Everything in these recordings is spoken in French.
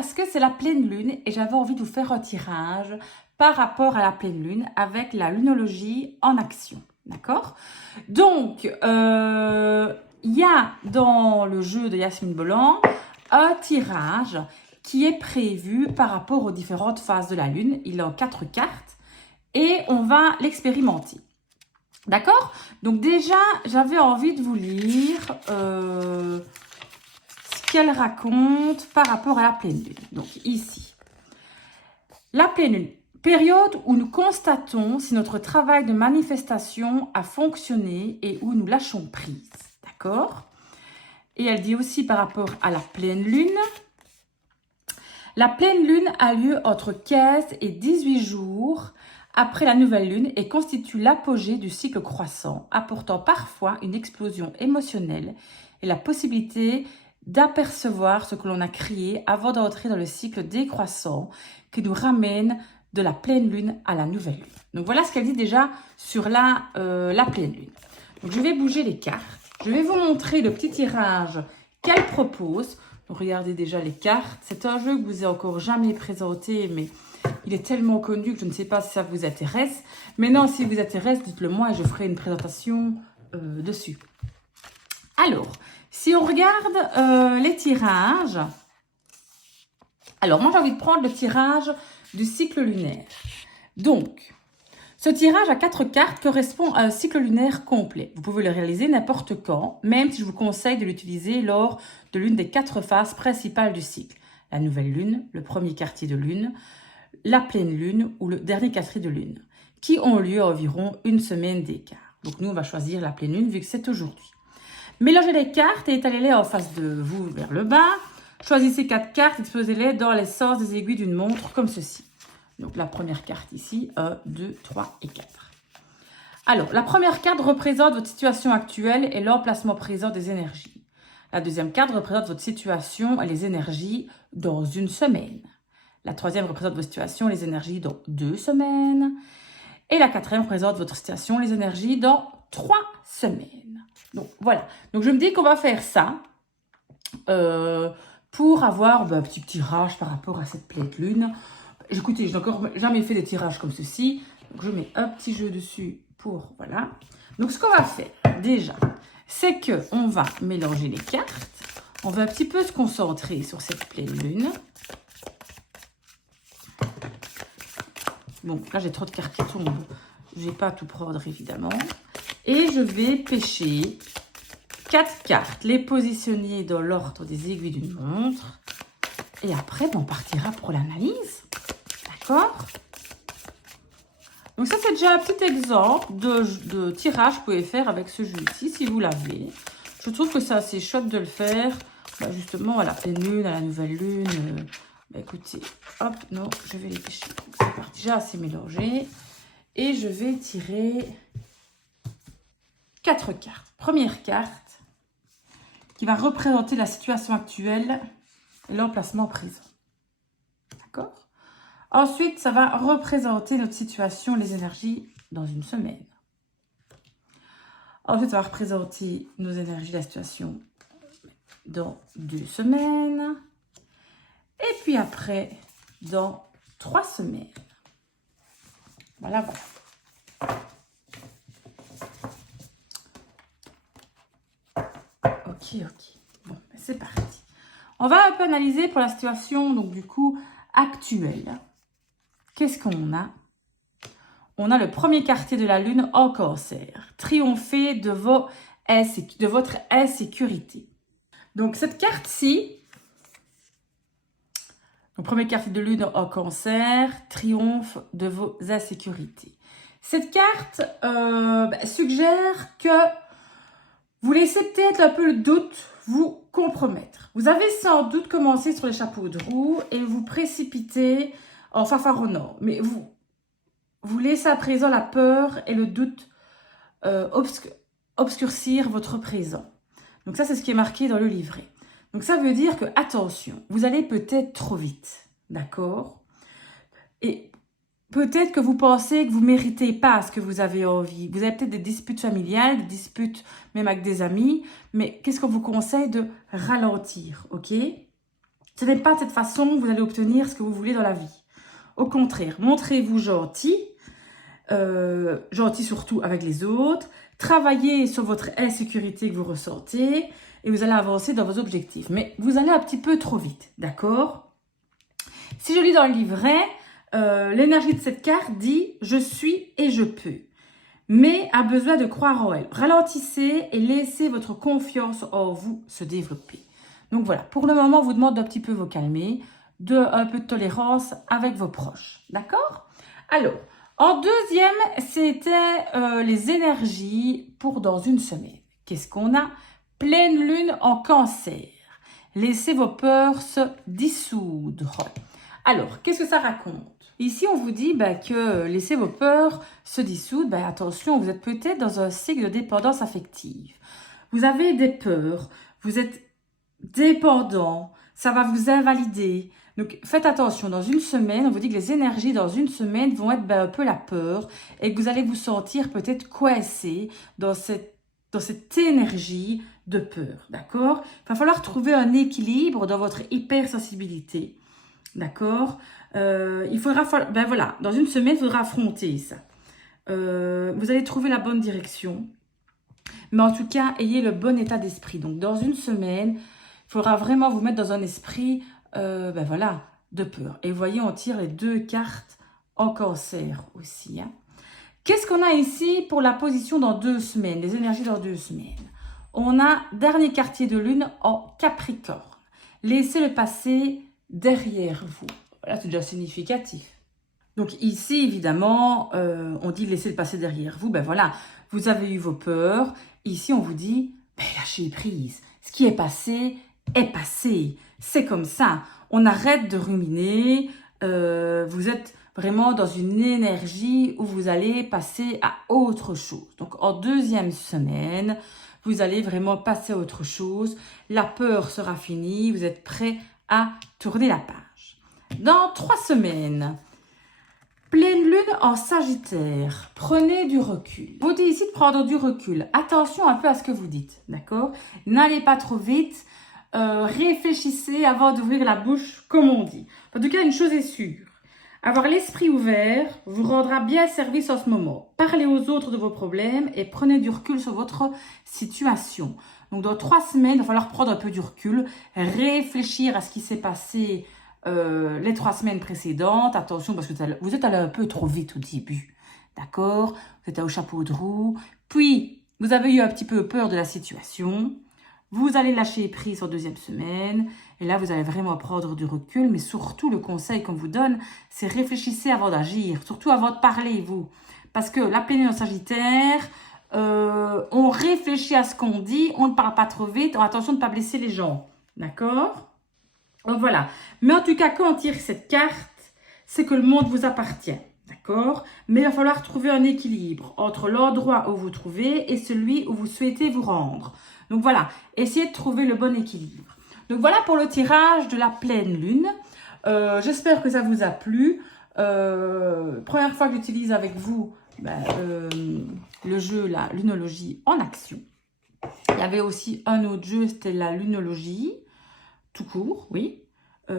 parce que c'est la pleine lune et j'avais envie de vous faire un tirage par rapport à la pleine lune avec la lunologie en action. D'accord? Donc, il y a dans le jeu de Yasmine Bolland un tirage qui est prévu par rapport aux différentes phases de la lune. Il est en 4 cartes et on va l'expérimenter. D'accord? Donc déjà, j'avais envie de vous lire ce qu'elle raconte par rapport à la pleine lune. Donc ici, la pleine lune, période où nous constatons si notre travail de manifestation a fonctionné et où nous lâchons prise. D'accord? Et elle dit aussi par rapport à la pleine lune, la pleine lune a lieu entre 15 et 18 jours après la nouvelle lune et constitue l'apogée du cycle croissant, apportant parfois une explosion émotionnelle et la possibilité d'apercevoir ce que l'on a créé avant d'entrer dans le cycle décroissant qui nous ramène de la pleine lune à la nouvelle lune. Donc voilà ce qu'elle dit déjà sur la pleine lune. Donc je vais bouger les cartes. Je vais vous montrer le petit tirage qu'elle propose. Donc regardez déjà les cartes. C'est un jeu que je vous ai encore jamais présenté, mais il est tellement connu que je ne sais pas si ça vous intéresse. Maintenant, si vous intéresse, dites-le moi et je ferai une présentation dessus. Alors, si on regarde les tirages, alors moi j'ai envie de prendre le tirage du cycle lunaire. Donc, ce tirage à 4 cartes correspond à un cycle lunaire complet. Vous pouvez le réaliser n'importe quand, même si je vous conseille de l'utiliser lors de l'une des 4 phases principales du cycle. La nouvelle lune, le premier quartier de lune, la pleine lune ou le dernier quartier de lune, qui ont lieu à environ une semaine d'écart. Donc nous, on va choisir la pleine lune vu que c'est aujourd'hui. Mélangez les cartes et étalez-les en face de vous vers le bas. Choisissez 4 cartes et disposez-les dans les sens des aiguilles d'une montre comme ceci. Donc la première carte ici, 1, 2, 3 et 4. Alors, la première carte représente votre situation actuelle et l'emplacement présent des énergies. La deuxième carte représente votre situation et les énergies dans une semaine. La troisième représente votre situation et les énergies dans 2 semaines. Et la quatrième représente votre situation et les énergies dans 3 semaines. Donc voilà. Donc je me dis qu'on va faire ça pour avoir un petit tirage par rapport à cette pleine lune. Écoutez, je n'ai encore jamais fait des tirages comme ceci. Donc je mets un petit jeu dessus pour... Voilà. Donc ce qu'on va faire déjà, c'est qu'on va mélanger les cartes. On va un petit peu se concentrer sur cette pleine lune. Bon, là j'ai trop de cartes qui tombent. Je ne vais pas tout prendre évidemment. Et je vais pêcher 4 cartes, les positionner dans l'ordre des aiguilles d'une montre. Et après, on partira pour l'analyse. D'accord? Donc ça, c'est déjà un petit exemple de tirage que vous pouvez faire avec ce jeu-ci, si vous l'avez. Je trouve que c'est assez chouette de le faire, justement à la pleine lune, à la nouvelle lune. Écoutez, hop, non, je vais les pêcher. C'est parti, déjà assez mélangé. Et je vais tirer 4 cartes. Première carte qui va représenter la situation actuelle et l'emplacement présent. D'accord? Ensuite, ça va représenter notre situation, les énergies dans une semaine. Ensuite, ça va représenter nos énergies, la situation dans 2 semaines. Et puis après, dans 3 semaines. Voilà, voilà. Ok. Bon, c'est parti. On va un peu analyser pour la situation, donc du coup, actuelle. Qu'est-ce qu'on a? On a le premier quartier de la lune en cancer. Triompher de votre insécurité. Donc cette carte-ci, le premier quartier de lune en cancer, triomphe de vos insécurités. Cette carte suggère que vous laissez peut-être un peu le doute vous compromettre. Vous avez sans doute commencé sur les chapeaux de roue et vous précipitez en fanfaronnant. Mais vous laissez à présent la peur et le doute obscurcir votre présent. Donc ça, c'est ce qui est marqué dans le livret. Donc ça veut dire que, attention, vous allez peut-être trop vite, d'accord? Et peut-être que vous pensez que vous ne méritez pas ce que vous avez envie. Vous avez peut-être des disputes familiales, des disputes même avec des amis. Mais qu'est-ce qu'on vous conseille de ralentir, ok? Ce n'est pas de cette façon que vous allez obtenir ce que vous voulez dans la vie. Au contraire, montrez-vous gentil, gentil surtout avec les autres, travaillez sur votre insécurité que vous ressentez et vous allez avancer dans vos objectifs. Mais vous allez un petit peu trop vite, d'accord? Si je lis dans le livret, l'énergie de cette carte dit « Je suis et je peux ». Mais a besoin de croire en elle. Ralentissez et laissez votre confiance en vous se développer. Donc voilà, pour le moment, on vous demande d'un petit peu vous calmer, un peu de tolérance avec vos proches. D'accord? Alors, en deuxième, c'était les énergies pour dans une semaine. Qu'est-ce qu'on a? Pleine lune en cancer. Laissez vos peurs se dissoudre. Alors, qu'est-ce que ça raconte? Ici, on vous dit que laissez vos peurs se dissoudre. Attention, vous êtes peut-être dans un cycle de dépendance affective. Vous avez des peurs, vous êtes dépendant, ça va vous invalider. Donc, faites attention. Dans une semaine, on vous dit que les énergies dans une semaine vont être un peu la peur et que vous allez vous sentir peut-être coincé dans cette énergie de peur. D'accord? Il va falloir trouver un équilibre dans votre hypersensibilité. D'accord? Il faudra, voilà, dans une semaine, il faudra affronter ça. Vous allez trouver la bonne direction. Mais en tout cas, ayez le bon état d'esprit. Donc, dans une semaine, il faudra vraiment vous mettre dans un esprit, voilà, de peur. Et vous voyez, on tire les deux cartes en cancer aussi. Hein. Qu'est-ce qu'on a ici pour la position dans 2 semaines, les énergies dans 2 semaines? On a dernier quartier de lune en Capricorne. Laissez le passé derrière vous. Voilà, c'est déjà significatif. Donc ici, évidemment, on dit laissez le passé derrière vous. Voilà, vous avez eu vos peurs. Ici, on vous dit, lâchez prise. Ce qui est passé est passé. C'est comme ça. On arrête de ruminer. Vous êtes vraiment dans une énergie où vous allez passer à autre chose. Donc, en 2e semaine, vous allez vraiment passer à autre chose. La peur sera finie. Vous êtes prêt à tourner la page. Dans 3 semaines, pleine lune en Sagittaire. Prenez du recul. Je vous dis ici de prendre du recul. Attention un peu à ce que vous dites, d'accord? N'allez pas trop vite. Réfléchissez avant d'ouvrir la bouche, comme on dit. En tout cas, une chose est sûre. Avoir l'esprit ouvert vous rendra bien service en ce moment. Parlez aux autres de vos problèmes et prenez du recul sur votre situation. Donc, dans 3 semaines, il va falloir prendre un peu du recul, réfléchir à ce qui s'est passé les 3 semaines précédentes. Attention, parce que vous êtes allé un peu trop vite au début. D'accord? Vous êtes au chapeau de roue. Puis, vous avez eu un petit peu peur de la situation. Vous allez lâcher prise en 2e semaine. Et là, vous allez vraiment prendre du recul. Mais surtout, le conseil qu'on vous donne, c'est réfléchissez avant d'agir. Surtout avant de parler, vous. Parce que la pleine lune en Sagittaire, on réfléchit à ce qu'on dit. On ne parle pas trop vite. Attention de ne pas blesser les gens. D'accord? Donc voilà. Mais en tout cas, quand on tire cette carte, c'est que le monde vous appartient. D'accord? Mais il va falloir trouver un équilibre entre l'endroit où vous trouvez et celui où vous souhaitez vous rendre. Donc voilà, essayez de trouver le bon équilibre. Donc voilà pour le tirage de la pleine lune. J'espère que ça vous a plu. Première fois que j'utilise avec vous le jeu, la lunologie en action. Il y avait aussi un autre jeu, c'était la lunologie, tout court, oui.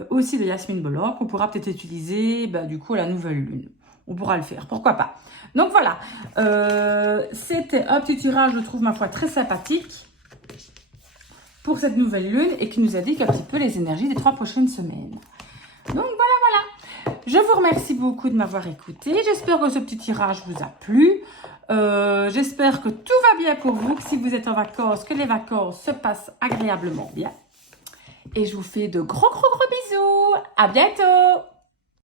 Aussi de Yasmine Bolland, qu'on pourra peut-être utiliser du coup à la nouvelle lune. On pourra le faire, pourquoi pas. Donc voilà, c'était un petit tirage, je trouve, ma foi, très sympathique pour cette nouvelle lune et qui nous indique un petit peu les énergies des 3 prochaines semaines. Donc voilà. Je vous remercie beaucoup de m'avoir écouté. J'espère que ce petit tirage vous a plu. J'espère que tout va bien pour vous, que si vous êtes en vacances, que les vacances se passent agréablement bien. Et je vous fais de gros bisous. À bientôt.